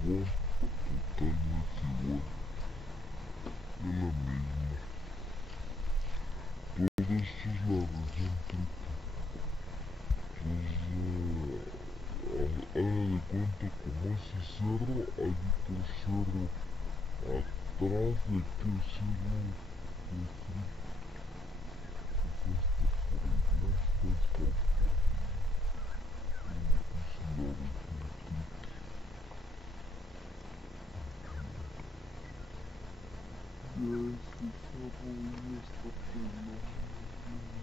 Igual, totalmente igual, es la misma. Todo esto es la región Triple. Entonces, haga de cuenta como ese cerro, hay otro cerro atrás de aquel cerro de Triple. Acá está por allá, está por la región Triple. Ya ese cerro ya está pelado.